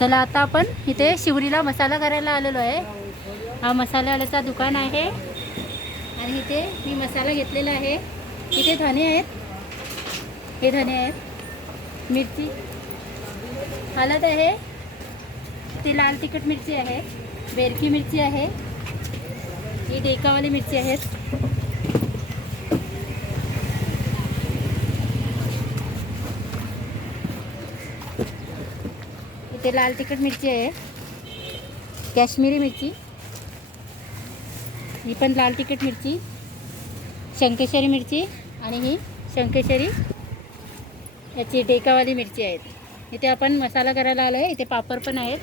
चला आता आपण इथे शिवरीला मसाला करायला आलेलो आहे. हा मसाल्यावाल्याचा दुकान आहे. आणि इथे मी मसाला घेतलेला आहे. इथे धने आहेत. हे धने आहेत. मिरची. हळद आहे. ते लाल तिखट मिरची आहे. बेरकी मिरची आहे. ही डेकावाली मिरची आहेत. इथे लाल तिखट मिरची आहे. काश्मीरी मिरची. ही पण लाल तिखट मिरची. शंकेश्वरी मिरची आणि ही शंकेश्वरी. याची डेकावाली मिरची आहेत. इथे आपण मसाला करायला आलो आहे इथे पापड पण आहेत.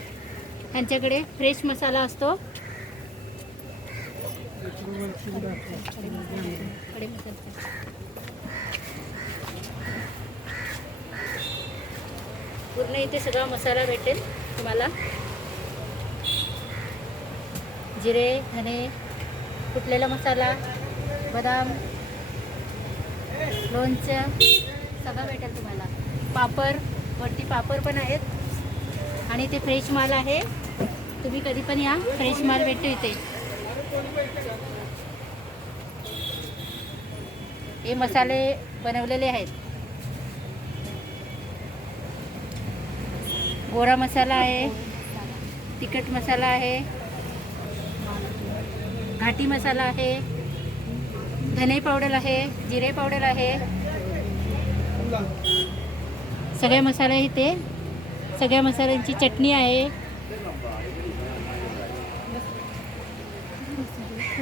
त्यांच्याकडे फ्रेश मसाला असतो. मसाला. पूर्ण इथे सगळा मसाला भेटेल तुम्हाला. जिरे धने कुटलेला मसाला बदाम लोणचं सगळं भेटेल तुम्हाला. पापड वरती पापड पण आहेत. आणि इथे फ्रेश माल आहे. तुम्ही कधी पण या फ्रेश माल भेटतो इथे. हे मसाले बनवलेले आहेत. गोरा मसाला आहे तिखट मसाला आहे घाटी मसाला आहे धने पावडर आहे जिरे पावडर आहे. सगळे मसाले इथे सगळ्या मसाल्यांची चटणी आहे.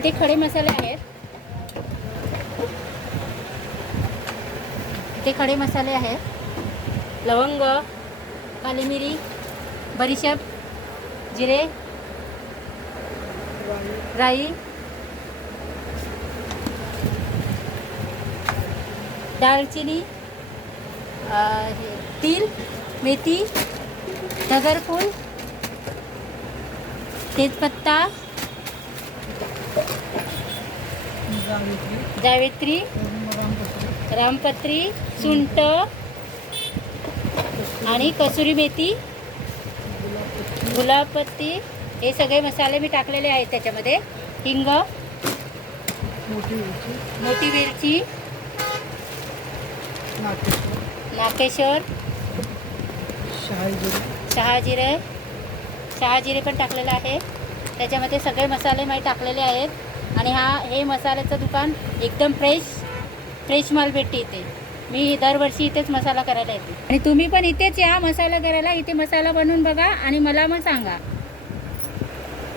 ते खडे मसाले आहेत. ते खडे मसाले आहेत. लवंग काली मिरी बडीशेप जिरे राई दालचिनी तिल मेथी नगरफूल तेजपत्ता जावेत्री रामपत्री सुंट आणि कसुरी मेथी गुलाबपत्ती हे सगळे मसाले मी टाकलेले आहेत त्याच्यामध्ये. हिंग मोठी वेलची नाकेश्वर शहाजिरे शहाजिरे पण टाकलेलं आहे. त्याच्यामध्ये सगळे मसाले मी टाकलेले आहेत. आणि हा हे मसाल्याचं दुकान एकदम फ्रेश फ्रेश माल भेटते इथे. मी दरवर्षी इथेच मसाला करायला येते. आणि तुम्ही पण इथेच या मसाला करायला इथे मसाला बनवून बघा आणि मला मग सांगा.